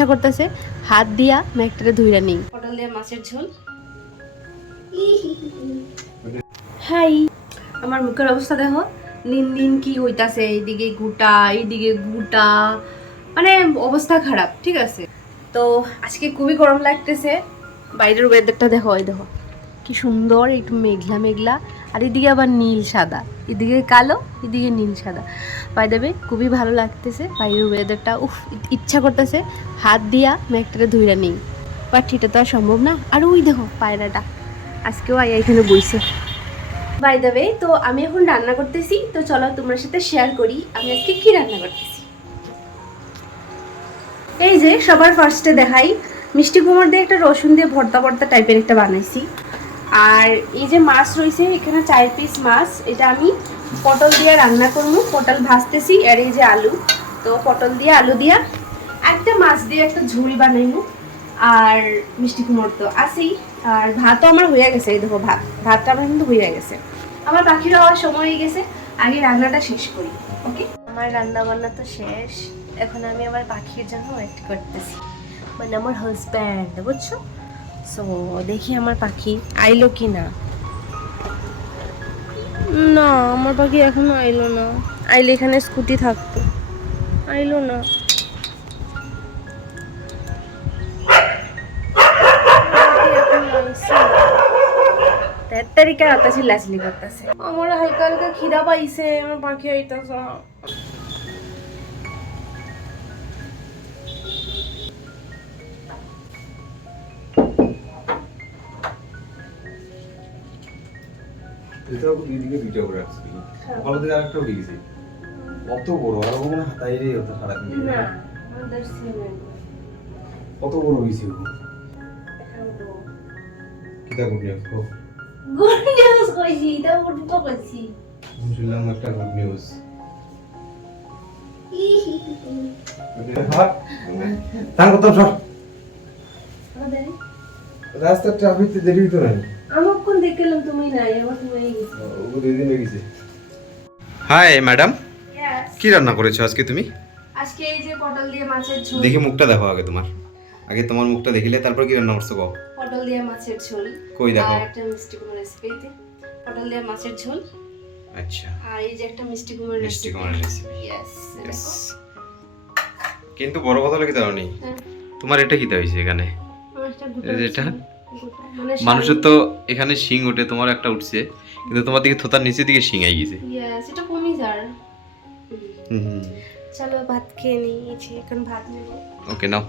ইচ্ছা করতেছে হাত দিয়া মেঘটারে ধুইরা নিই। পটল দিয়ে মাছের ঝোল। হাই, আমার মুখের অবস্থা দেখো, দিন দিন কি হইতাছে, এইদিকে গুটা, মানে অবস্থা খারাপ। ঠিক আছে, তো আজকে খুবই গরম লাগতেছে। বাইরের ওয়েদারটা দেখো, এই দেখো কি সুন্দর, একটু মেঘলা মেঘলা, আর এদিকে আবার নীল সাদা, এদিকে কালো এদিকে নীল সাদা। বাই দ্য ওয়ে খুবই ভালো লাগতেছে বাইরের ওয়েদারটা। উফ, ইচ্ছা করতেছে হাত দিয়া মেঘটারে ধুইরা নিই, বাট এটা তো আর সম্ভব না। আর ওই দেখো পায়রাটা আজকেও এখানে বইছে। বাই দ্য ওয়ে, তো আমি এখন রান্না করতেছি, তো চলো তোমার সাথে শেয়ার করি আমি আজকে কি রান্না করতেছি। এই যে সবার ফার্স্টে দেখাই, মিষ্টি কুমড় দিয়ে একটা রসুন দিয়ে ভর্তা ভর্তা টাইপের একটা বানাইছি। আর এই যে মাছ রয়েছে এখানে 4 পিস মাছ, এটা আমি পটল দিয়ে রান্না করবো। পটল ভাজতেছি, আর এই যে আলু, তো পটল দিয়ে আলু দিয়া একটা মাছ দিয়ে একটা ঝোল বানাইবো। আর মিষ্টি কুমড় তো আছেই, আর ভাতও আমার হয়ে গেছে। এই দেখো ভাতটা আমার কিন্তু হয়ে গেছে। আমার পাখির হওয়ার সময় হয়ে গেছে, আগে রান্নাটা শেষ করি। ওকে, আমার রান্না বান্না তো শেষ, এখন আমি আমার পাখির জন্য ওয়েট করতেছি, মানে আমার হাজব্যান্ড, বুঝছো? সো দেখি আমার পাখি আইলো কি না। না, আমার পাখি এখনো আইলো না। আইলে এখানে স্কুটি থাকতো, আইলো না। তারিখে রাতা চিল্লাচিল্লি করতেছে, আমার হালকা হালকা খিদা পাইছে, আমার পাখি আইতাছে। এটাও দুই দিকে দুইটা করে রাখছি, ওখানে থেকে আরেকটা উঠে গেছে, কত বড়, আর ওখানে হাতাইরে হতো সারা দিন। না, আমাদের সিমেন্ট কত বড় হয়েছে ও, কিতা গুড নিউজ গো, গুড নিউজ কইছি, এটা উঠবো কইছি। শুনলাম একটা গুড নিউজ। তার কথা সব রাস্তার ট্রাফিকতে দেরি হতো না, আমার কোন দেখলাম তুমি নাই, আমার তুমি গেছি। ও দুই দিন হয়ে গেছে। হাই ম্যাডাম, কি রান্না করেছো আজকে তুমি? আজকে এই যে পটল দিয়ে মাছের ঝোল। দেখি মুখটা দেখো আগে তোমার, আগে তোমার মুখটা দেখিলে তারপর কি রান্না করছো গো। পটল দিয়ে মাছের ঝোল, কই দেখো। আর একটা মিষ্টি কুমড়া রেসিপি। পটল দিয়ে মাছের ঝোল, আচ্ছা, আর এই যে একটা মিষ্টি কুমড়া রেসিপি। মিষ্টি কুমড়া রেসিপি। ইয়েস, দেখো। কিন্তু বড় কথা কি জানো, তোমার এটা কি হইছে এখানে? আমারটা এই যে এটা গোটা, মানে মানুষের তো এখানে শিং ওঠে, তোমার একটা উঠছে, কিন্তু তোমার দিকে থোতার নিচে দিকে শিং আই গেছে। ইয়েস, এটা কমি যার। হুম, চলো ভাত খেয়ে নিই, এখন ভাত নেব। ওকে নাও।